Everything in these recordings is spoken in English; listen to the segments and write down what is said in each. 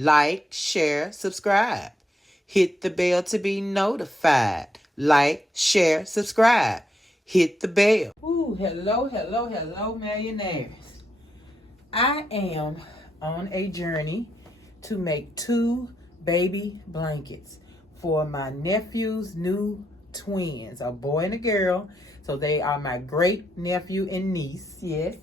Like, share, subscribe. Hit the bell to be notified. Like, share, subscribe. Hit the bell. Ooh, hello, millionaires. I am on a journey to make 2 baby blankets for my nephew's new twins, a boy and a girl. So they are my great nephew and niece. Yes.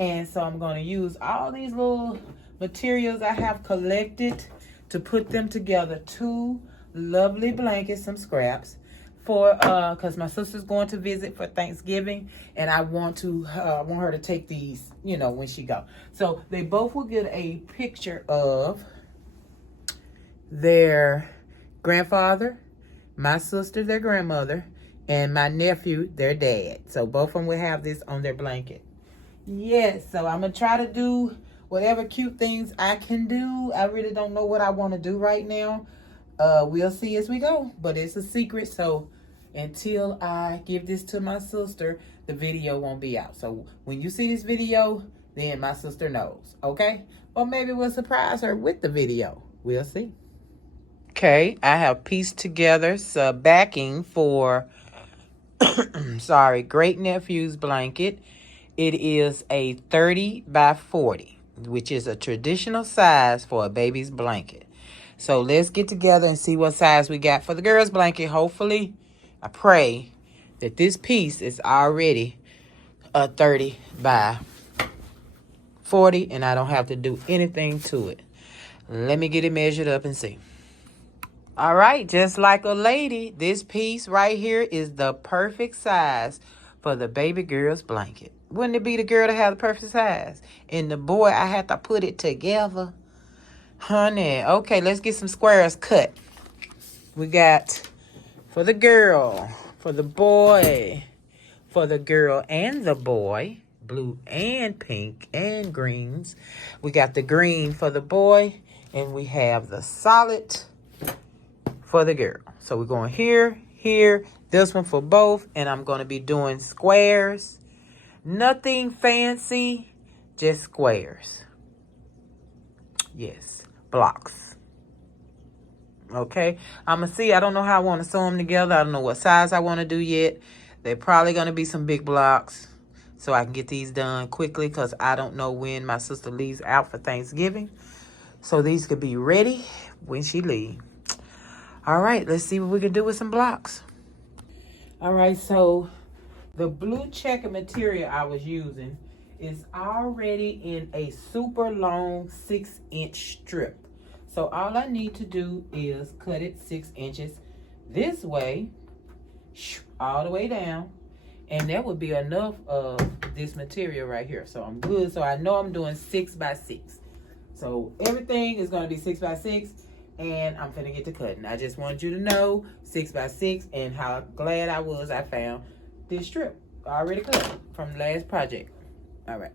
And so I'm going to use all these little materials I have collected to put them together. 2 lovely blankets, some scraps, for because my sister's going to visit for Thanksgiving, and I want her to take these, when she go. So they both will get a picture of their grandfather, my sister, their grandmother, and my nephew, their dad. So both of them will have this on their blanket. Yes, so I'm gonna try to do whatever cute things I can do. I really don't know what I want to do right now. We'll see as we go, but it's a secret, so until I give this to my sister, the video won't be out. So when you see this video, then my sister knows, okay? Or maybe we'll surprise her with the video. We'll see. Okay, I have pieced together some backing for, great nephew's blanket. It is a 30 by 40, which is a traditional size for a baby's blanket. So let's get together and see what size we got for the girl's blanket. Hopefully, I pray that this piece is already a 30 by 40 and I don't have to do anything to it. Let me get it measured up and see. All right, just like a lady, this piece right here is the perfect size for the baby girl's blanket. Wouldn't it be the girl to have the perfect size? And the boy, I had to put it together. Honey, okay, let's get some squares cut. We got for the girl, for the boy, for the girl and the boy, blue and pink and greens. We got the green for the boy, and we have the solid for the girl. So we're going here, this one for both, and I'm going to be doing squares. Nothing fancy, just squares. Yes, blocks. Okay, I'm going to see. I don't know how I want to sew them together. I don't know what size I want to do yet. They're probably going to be some big blocks so I can get these done quickly because I don't know when my sister leaves out for Thanksgiving. So these could be ready when she leaves. All right, let's see what we can do with some blocks. All right, so the blue checker material I was using is already in a super long 6-inch strip. So all I need to do is cut it 6 inches this way, all the way down, and that would be enough of this material right here. So I'm good. So I know I'm doing 6 by 6. So everything is going to be 6 by 6. And I'm finna get to cutting. I just wanted you to know 6 by 6 and how glad I was I found this strip already cut from the last project. All right.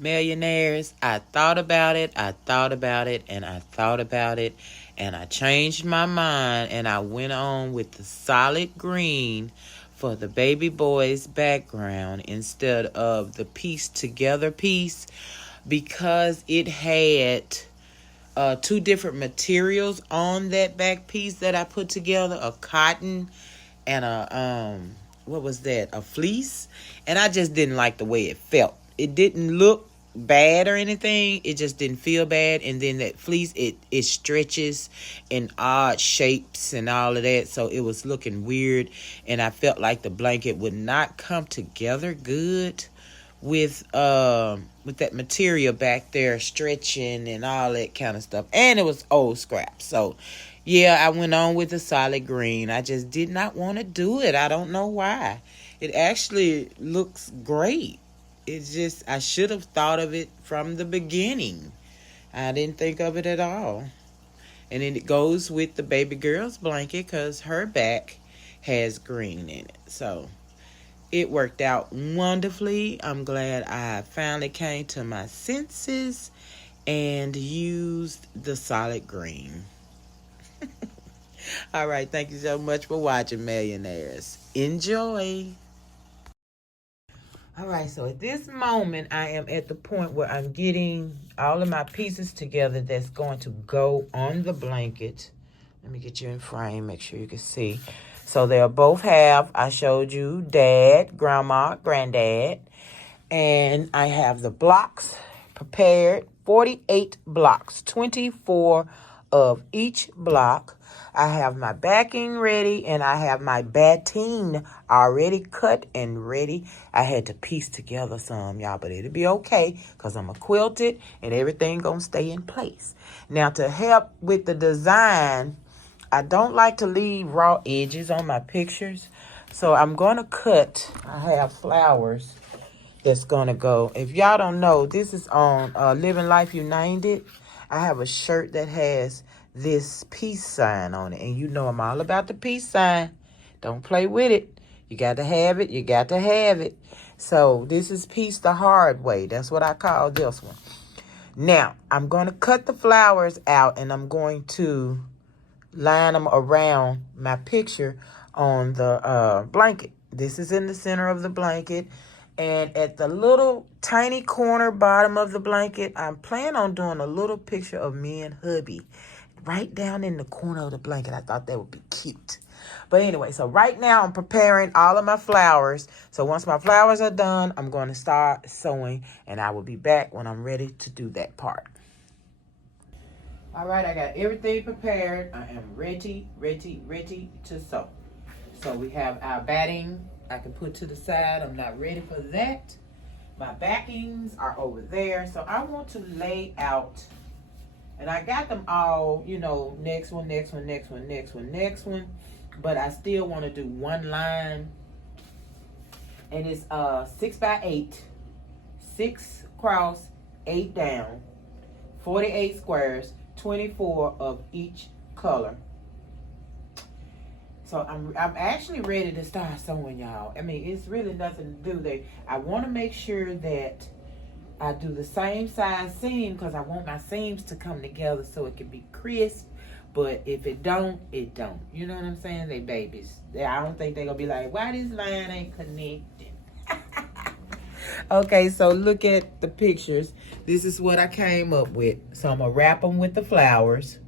Millionaires, I thought about it, and I changed my mind, and I went on with the solid green for the baby boy's background instead of the piece together piece because it had 2 different materials on that back piece that I put together, a cotton and what was that? A fleece. And I just didn't like the way it felt. It didn't look bad or anything. It just didn't feel bad. And then that fleece, it stretches in odd shapes and all of that. So it was looking weird. And I felt like the blanket would not come together good with that material back there stretching and all that kind of stuff. And it was old scrap. So yeah, I went on with the solid green. I just did not want to do it. I don't know why. It actually looks great. it's just, I should have thought of it from the beginning. I didn't think of it at all. And then it goes with the baby girl's blanket because her back has green in it. So it worked out wonderfully. I'm glad I finally came to my senses and used the solid green. All right, thank you so much for watching, Millionaires. Enjoy. All right, so at this moment, I am at the point where I'm getting all of my pieces together that's going to go on the blanket. Let me get you in frame, make sure you can see. So they'll both have, I showed you, Dad, Grandma, Granddad. And I have the blocks prepared, 48 blocks, 24 of each block. I have my backing ready and I have my batting already cut and ready. I had to piece together some, y'all, but it'll be okay because I'm going to quilt it and everything going to stay in place. Now, to help with the design, I don't like to leave raw edges on my pictures. So I'm going to cut, I have flowers that's gonna go. If y'all don't know, this is on Living Life United. I have a shirt that has this peace sign on it, and you know I'm all about the peace sign. Don't play with it. You got to have it. You got to have it. So this is peace the hard way. That's what I call this one. Now I'm gonna cut the flowers out, and I'm going to line them around my picture on the blanket. This is in the center of the blanket. And at the little tiny corner bottom of the blanket, I'm planning on doing a little picture of me and hubby right down in the corner of the blanket. I thought that would be cute. But anyway, so right now I'm preparing all of my flowers. So once my flowers are done, I'm going to start sewing, and I will be back when I'm ready to do that part. All right, I got everything prepared. I am ready to sew. So we have our batting I can put to the side. I'm not ready for that. My backings are over there. So I want to lay out, and I got them all, you know, next one. But I still want to do one line. And it's 6x8, 6 across, 8 down, 48 squares, 24 of each color. So I'm actually ready to start sewing, y'all. I mean, it's really nothing to do. I want to make sure that I do the same size seam because I want my seams to come together so it can be crisp. But if it don't, it don't. You know what I'm saying? They babies. I don't think they're going to be like, why this line ain't connected? Okay, so look at the pictures. This is what I came up with. So I'm going to wrap them with the flowers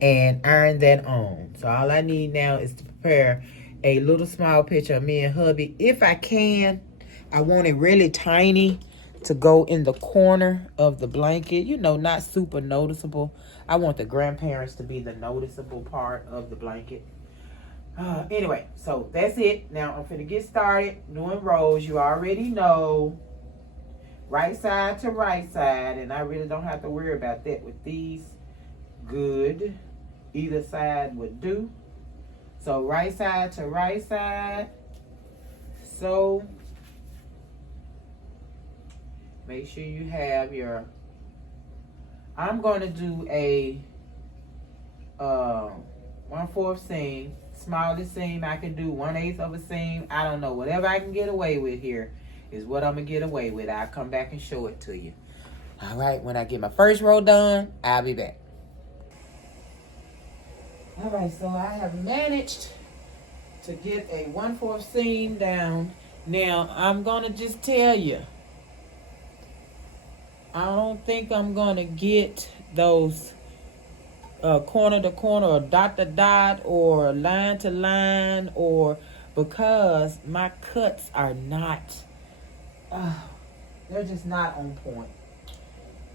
and iron that on. So all I need now is to prepare a little small picture of me and hubby. If I can, I want it really tiny to go in the corner of the blanket. You know, not super noticeable. I want the grandparents to be the noticeable part of the blanket. Anyway, so that's it. Now I'm finna get started doing rows. You already know, right side to right side, and I really don't have to worry about that with these. Good. Either side would do. So right side to right side. So make sure you have your, I'm going to do a 1/4 seam. Smallest seam I can do, 1/8 of a seam. I don't know. Whatever I can get away with here is what I'm going to get away with. I'll come back and show it to you. All right. When I get my first row done, I'll be back. All right, so I have managed to get a 1/4 seam down. Now, I'm going to just tell you, I don't think I'm going to get those corner to corner or dot to dot or line to line, or because my cuts are not, they're just not on point.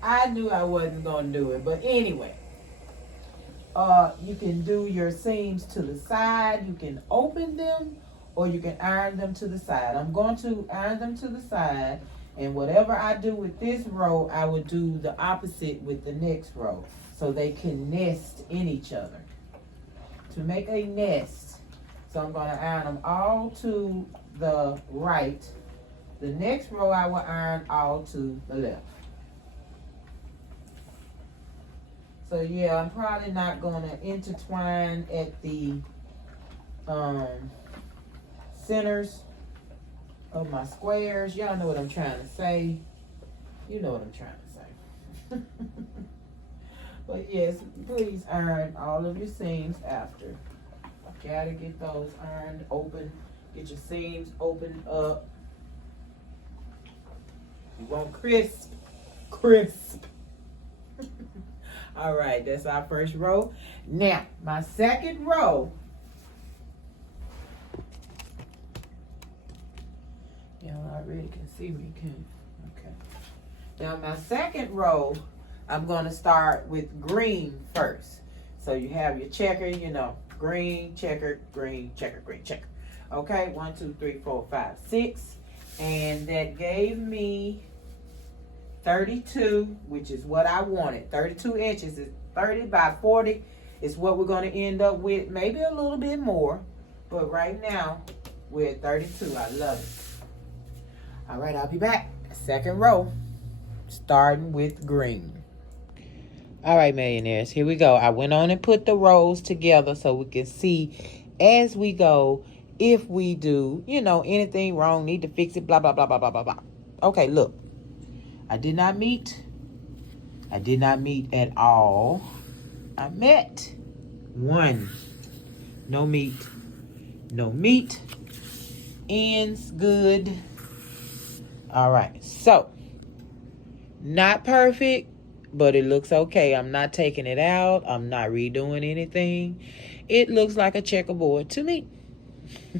I knew I wasn't going to do it, but anyway. You can do your seams to the side. You can open them or you can iron them to the side. I'm going to iron them to the side, and whatever I do with this row, I would do the opposite with the next row so they can nest in each other. To make a nest, so I'm going to iron them all to the right The next row I will iron all to the left. So yeah, I'm probably not gonna intertwine at the centers of my squares. Y'all know what I'm trying to say. You know what I'm trying to say. But yes, please iron all of your seams after. Gotta get those ironed open. Get your seams opened up. You want crisp. Crisp. All right, that's our first row. Now, my second row. Y'all already can see me, can you? Okay. Now, my second row, I'm going to start with green first. So you have your checker, you know, green, checker, green, checker, green, checker. Okay, 1, 2, 3, 4, 5, 6. And that gave me 32, which is what I wanted. 32 inches is 30 by 40 is what we're going to end up with. Maybe a little bit more, but right now we're at 32. I love it. All right, I'll be back. Second row, starting with green. All right, millionaires, here we go. I went on and put the rows together so we can see as we go if we do, you know, anything wrong, need to fix it, blah, blah, blah, blah, blah, blah, blah. Okay, look. I did not meet at all. I met 1. No meet. No meet. Ends good. All right. So, not perfect, but it looks okay. I'm not taking it out. I'm not redoing anything. It looks like a checkerboard to me.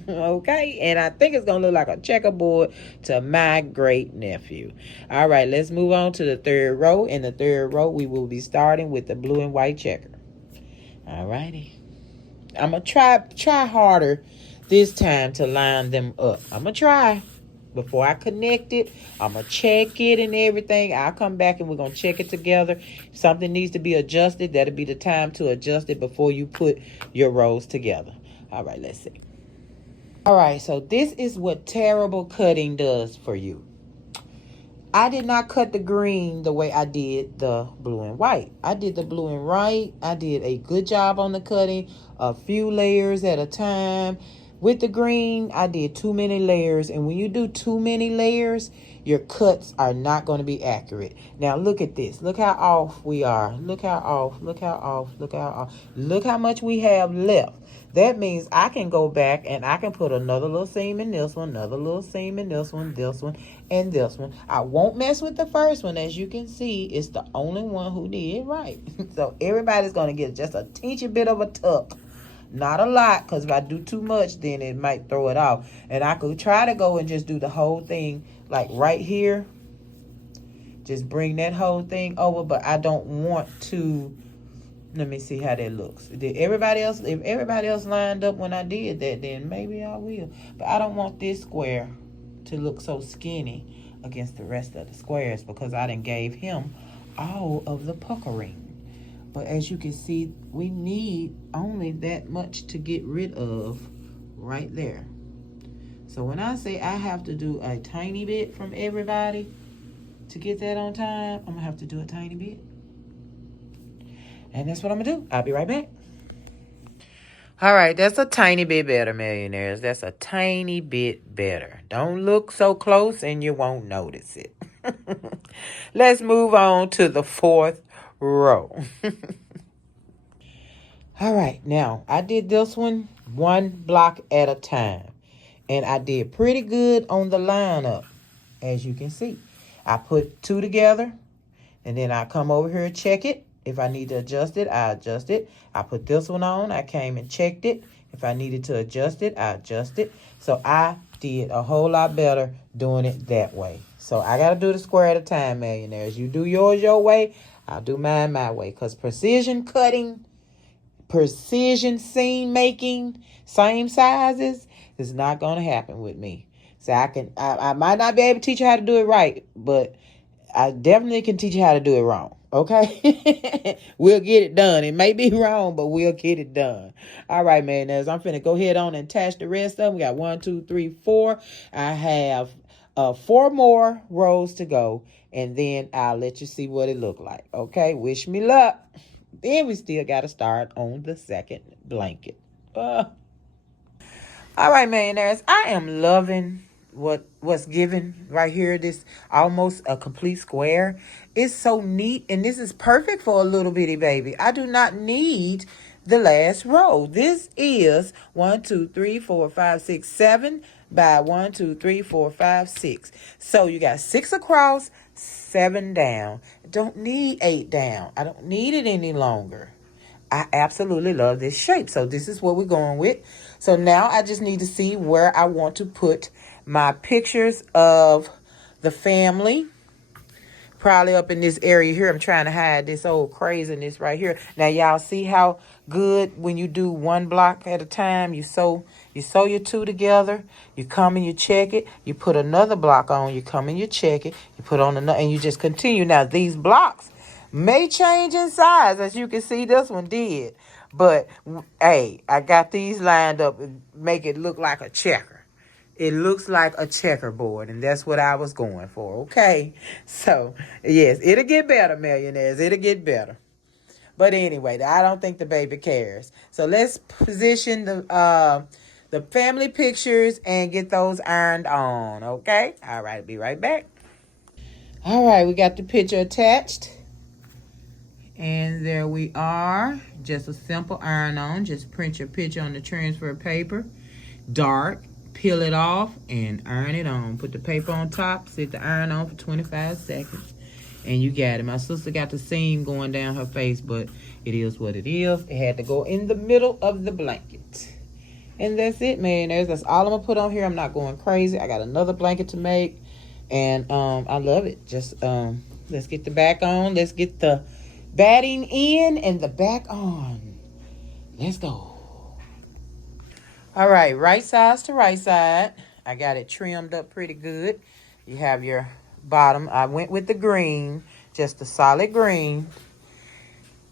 Okay, and I think it's gonna look like a checkerboard to my great nephew. All right, let's move on to the third row. In the third row, we will be starting with the blue and white checker. All righty, I'm gonna try harder this time to line them up. I'm gonna try. Before I connect it, I'm gonna check it and everything. I'll come back and we're gonna check it together. If something needs to be adjusted, that'll be the time to adjust it before you put your rows together. All right, let's see. All right, so this is what terrible cutting does for you. I did not cut the green the way I did the blue and white. I did the blue and white. I did a good job on the cutting, a few layers at a time. With the green, I did too many layers. And when you do too many layers, your cuts are not going to be accurate. Now, look at this. Look how off we are. Look how off. Look how off. Look how off. Look how much we have left. That means I can go back and I can put another little seam in this one, another little seam in this one, and this one. I won't mess with the first one. As you can see, it's the only one who did right. So everybody's going to get just a teensy bit of a tuck. Not a lot, because if I do too much, then it might throw it off. And I could try to go and just do the whole thing, like right here. Just bring that whole thing over, but I don't want to. Let me see how that looks. If everybody else lined up when I did that, then maybe I will. But I don't want this square to look so skinny against the rest of the squares because I done gave him all of the puckering. But as you can see, we need only that much to get rid of right there. So when I say I have to do a tiny bit from everybody to get that on time, I'm going to have to do a tiny bit. And that's what I'm going to do. I'll be right back. All right, that's a tiny bit better, millionaires. That's a tiny bit better. Don't look so close and you won't notice it. Let's move on to the fourth row. All right, now I did this one block at a time. And I did pretty good on the lineup, as you can see. I put 2 together, and then I come over here and check it. If I need to adjust it, I adjust it. I put this one on. I came and checked it. If I needed to adjust it, I adjust it. So I did a whole lot better doing it that way. So I got to do the square at a time, millionaires. You do yours your way, I'll do mine my way. Because precision cutting, precision seam making, same sizes, is not going to happen with me. So I might not be able to teach you how to do it right, but I definitely can teach you how to do it wrong. Okay? We'll get it done. It may be wrong, but we'll get it done. All right, man. As I'm finna go ahead on and attach the rest of them. We got 1, 2, 3, 4. I have 4 more rows to go, and then I'll let you see what it look like. Okay, wish me luck. Then we still got to start on the second blanket. All right, millionaires. I am loving what's given right here. This almost a complete square. It's so neat, and this is perfect for a little bitty baby. I do not need the last row. This is 1, 2, 3, 4, 5, 6, 7 by 1, 2, 3, 4, 5, 6. So you got 6 across, 7 down. Don't need 8 down. I don't need it any longer. I absolutely love this shape. So this is what we're going with. So now I just need to see where I want to put my pictures of the family. Probably up in this area here. I'm trying to hide this old craziness right here. Now y'all see how good when you do one block at a time. You sew your 2 together. You come and you check it. You put another block on. You come and you check it. You put on another, and you just continue. Now these blocks may change in size, as you can see this one did. But hey, I got these lined up and make it look like a checker. It looks like a checkerboard, and that's what I was going for. Okay, so yes, it'll get better, millionaires. It'll get better. But anyway, I don't think the baby cares. So let's position the family pictures and get those ironed on. Okay. All right. Be right back. All right, we got the picture attached. And there we are. Just a simple iron on. Just print your picture on the transfer paper. Dark. Peel it off and iron it on. Put the paper on top. Set the iron on for 25 seconds. And you got it. My sister got the seam going down her face, but it is what it is. It had to go in the middle of the blanket. And that's it, man. That's all I'm going to put on here. I'm not going crazy. I got another blanket to make. And I love it. Just let's get the back on. Let's get the batting in and the back on. Let's go. All right size to right side. I got it trimmed up pretty good. You have your bottom. I went with the green, just a solid green.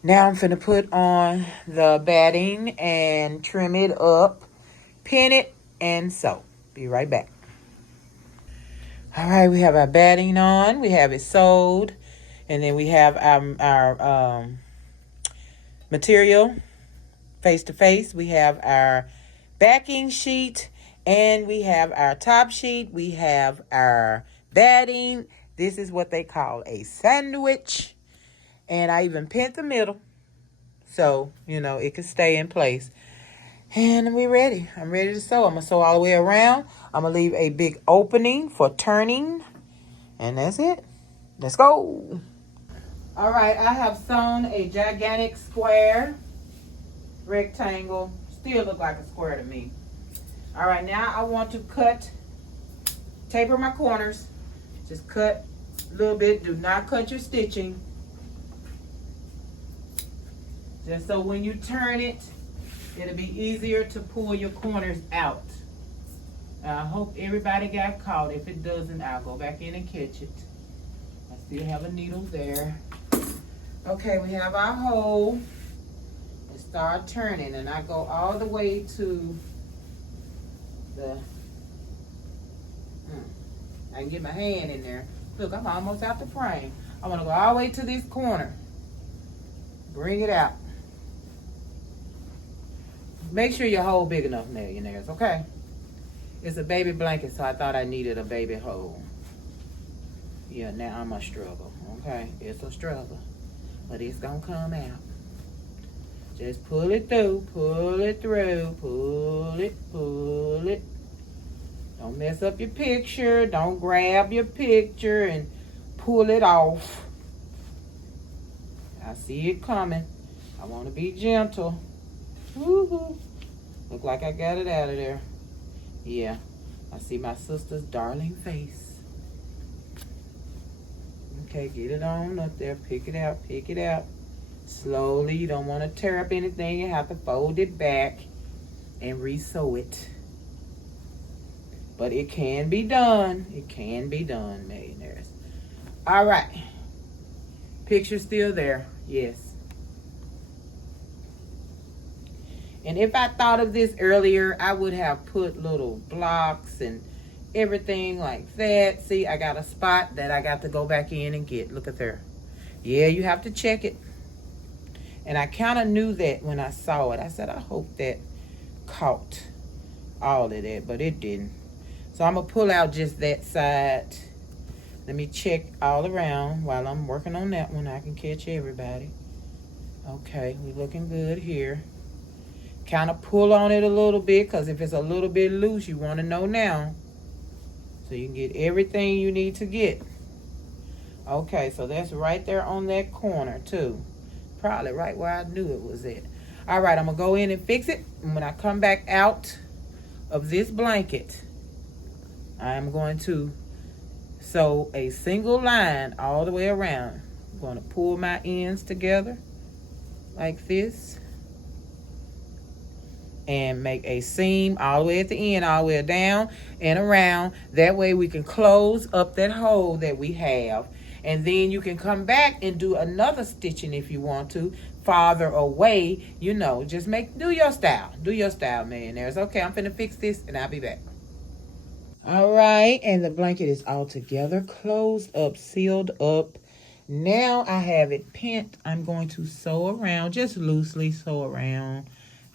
Now I'm finna put on the batting and trim it up, pin it, and sew. Be right back. All right, we have our batting on. We have it sewed. And then we have our material face to face. We have our backing sheet, and we have our top sheet. We have our batting. This is what they call a sandwich. And I even pinned the middle so, it can stay in place. And we're ready. I'm ready to sew. I'm going to sew all the way around. I'm going to leave a big opening for turning. And that's it. Let's go. All right, I have sewn a gigantic square, rectangle. Still look like a square to me. All right, now I want to taper my corners. Just cut a little bit. Do not cut your stitching. Just so when you turn it, it'll be easier to pull your corners out. I hope everybody got caught. If it doesn't, I'll go back in and catch it. I still have a needle there. Okay, we have our hole. And start turning, and I go all the way to the, I can get my hand in there. Look, I'm almost out the frame. I want to go all the way to this corner. Bring it out. Make sure your hole big enough, millionaires, okay? It's a baby blanket, so I thought I needed a baby hole. Yeah, now I'm a struggle, okay? It's a struggle, but it's gonna come out. Just pull it through, pull it through, pull it, pull it. Don't mess up your picture. Don't grab your picture and pull it off. I see it coming. I want to be gentle. Woo-hoo. Look like I got it out of there. Yeah, I see my sister's darling face. Okay, get it on up there. Pick it out, pick it out. Slowly, you don't want to tear up anything. You have to fold it back and re-sew it. But it can be done. It can be done, millionaires. All right. Picture still there. Yes. And if I thought of this earlier, I would have put little blocks and everything like that. See, I got a spot that I got to go back in and get. Look at there. Yeah, you have to check it. And I kind of knew that when I saw it. I said, I hope that caught all of that, but it didn't. So I'm going to pull out just that side. Let me check all around while I'm working on that one. I can catch everybody. Okay, we looking good here. Kind of pull on it a little bit, because if it's a little bit loose, you want to know now. So you can get everything you need to get. Okay, so that's right there on that corner too. Probably right where I knew it was at. All right, I'm going to go in and fix it. And when I come back out of this blanket, I am going to sew a single line all the way around. I'm going to pull my ends together like this and make a seam all the way at the end, all the way down and around. That way we can close up that hole that we have. And then you can come back and do another stitching if you want to, farther away, just do your style. Do your style, millionaires. Okay, I'm finna fix this and I'll be back. All right, and the blanket is all together, closed up, sealed up. Now I have it pinned. I'm going to sew around, just loosely sew around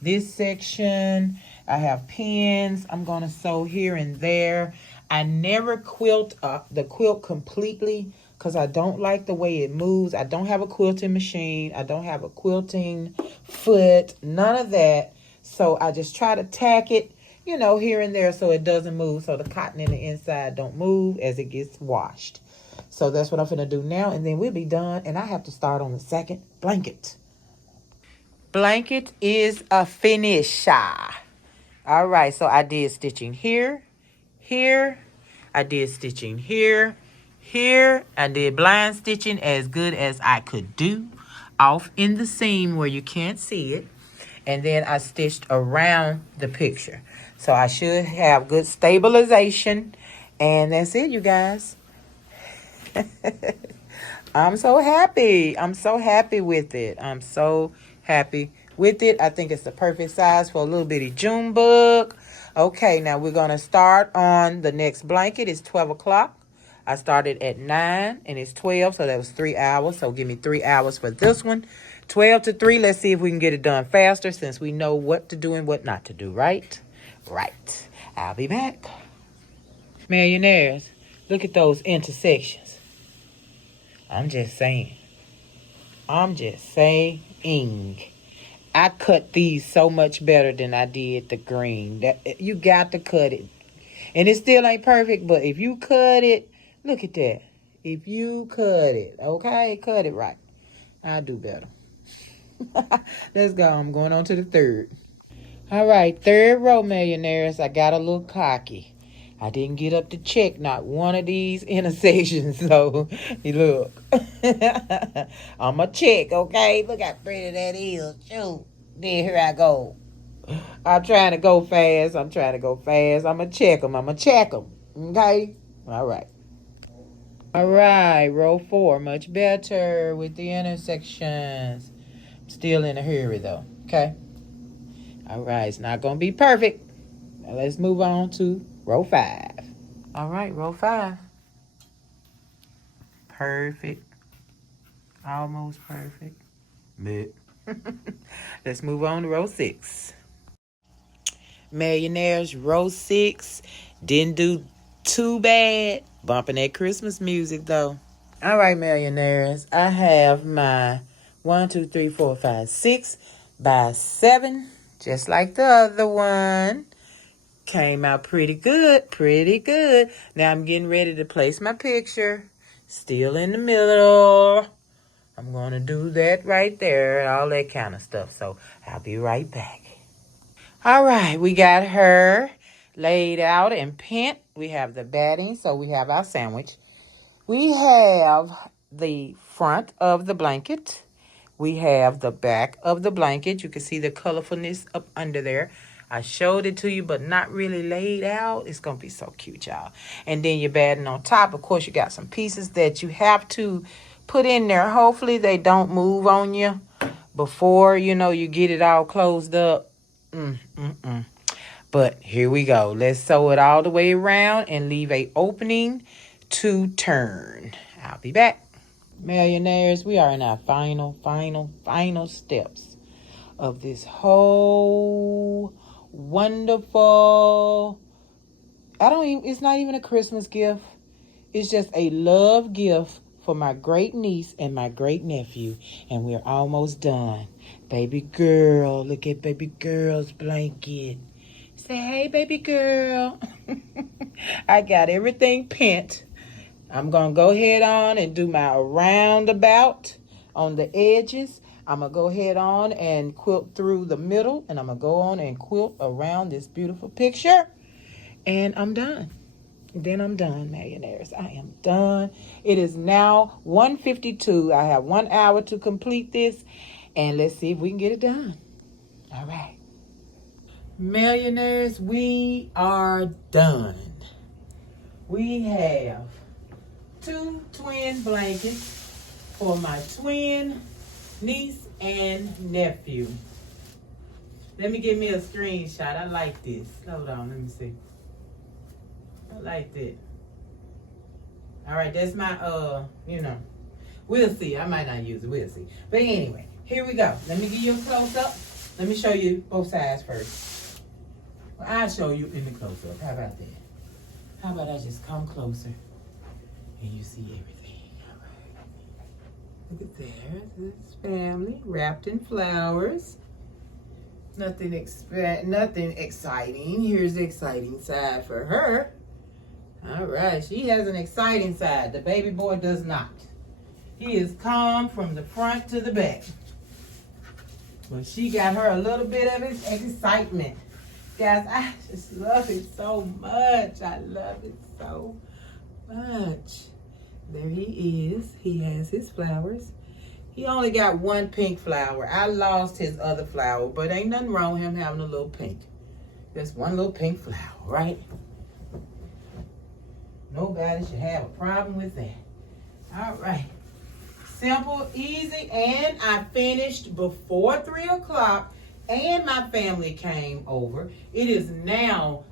this section. I have pins. I'm going to sew here and there. I never quilt the quilt completely because I don't like the way it moves. I don't have a quilting machine. I don't have a quilting foot, none of that. So I just try to tack it, here and there so it doesn't move, so the cotton in the inside don't move as it gets washed. So that's what I'm going to do now, and then we'll be done, and I have to start on the second blanket. Blanket is a finisher. All right, so I did stitching here, here. I did stitching here, here. I did blind stitching as good as I could do off in the seam where you can't see it. And then I stitched around the picture. So I should have good stabilization. And that's it, you guys. I'm so happy. I'm so happy with it. I'm so happy with it. I think it's the perfect size for a little bitty June bug. Okay, now we're going to start on the next blanket. It's 12 o'clock. I started at 9 and it's 12, so that was 3 hours. So give me 3 hours for this one. 12 to 3. Let's see if we can get it done faster since we know what to do and what not to do, right? Right. I'll be back. Millionaires, look at those intersections. I'm just saying. I cut these so much better than I did the green. That you got to cut it. And it still ain't perfect, but if you cut it, look at that. If you cut it, okay? Cut it right. I'll do better. Let's go. I'm going on to the third. All right, third row, millionaires. I got a little cocky. I didn't get up to check not one of these intersections, so you look. I'ma check, okay? Look how pretty that is. Shoot. Then here I go. I'm trying to go fast. I'ma check them. Okay? All right. All right, row 4. Much better with the intersections. Still in a hurry, though. Okay? All right, it's not going to be perfect. Now let's move on to row 5. All right, row 5. Perfect. Almost perfect. But let's move on to row 6. Millionaires, row 6. Didn't do too bad. Bumping that Christmas music, though. All right, millionaires. I have my 1, 2, 3, 4, 5, 6 by 7. Just like the other one. Came out pretty good. Now I'm getting ready to place my picture. Still in the middle. I'm going to do that right there. All that kind of stuff. So I'll be right back. All right. We got her laid out and pinned. We have the batting. So we have our sandwich. We have the front of the blanket. We have the back of the blanket. You can see the colorfulness up under there. I showed it to you, but not really laid out. It's going to be so cute, y'all. And then you're batting on top. Of course, you got some pieces that you have to put in there. Hopefully, they don't move on you before, you get it all closed up. But here we go. Let's sew it all the way around and leave a opening to turn. I'll be back. Millionaires, we are in our final steps of this whole wonderful, it's not even a Christmas gift. It's just a love gift for my great niece and my great nephew. And we're almost done. Baby girl, look at baby girl's blanket. Say, hey, baby girl. I got everything pinned. I'm going to go ahead on and do my roundabout on the edges. I'm going to go ahead on and quilt through the middle. And I'm going to go on and quilt around this beautiful picture. And I'm done. Then I'm done, millionaires. I am done. It is now 1:52. I have 1 hour to complete this. And let's see if we can get it done. All right. Millionaires, we are done. We have 2 twin blankets for my twin niece and nephew. Let me give me a screenshot. I like this. Hold on, let me see. I like that. All right, that's my, we'll see. I might not use it. We'll see. But anyway, here we go. Let me give you a close-up. Let me show you both sides first. Well, I'll show you in the close-up. How about that? How about I just come closer and you see everything? All right. Look at there. This is family wrapped in flowers. Nothing exciting. Here's the exciting side for her. All right, she has an exciting side. The baby boy does not. He is calm from the front to the back. But she got her a little bit of excitement. Guys, I just love it so much. I love it so much. There he is. He has his flowers. He only got one pink flower. I lost his other flower, but ain't nothing wrong with him having a little pink. Just one little pink flower, right? Nobody should have a problem with that. All right. Simple, easy, and I finished before 3 o'clock, and my family came over. It is now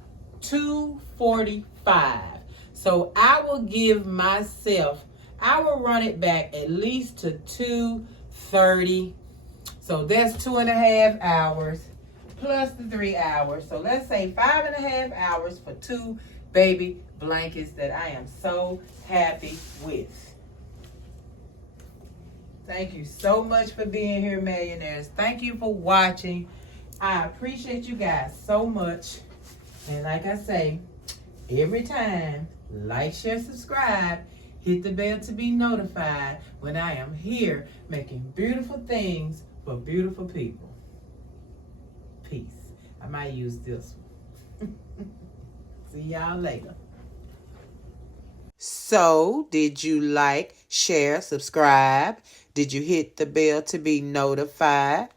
2:45. So I will give myself, I will run it back at least to 2:30. So that's 2.5 hours plus the 3 hours. So let's say 5.5 hours for 2 baby blankets that I am so happy with. Thank you so much for being here, millionaires. Thank you for watching. I appreciate you guys so much. And like I say, every time, like, share, subscribe, hit the bell to be notified when I am here making beautiful things for beautiful people. Peace. I might use this one. See y'all later. So, did you like, share, subscribe? Did you hit the bell to be notified?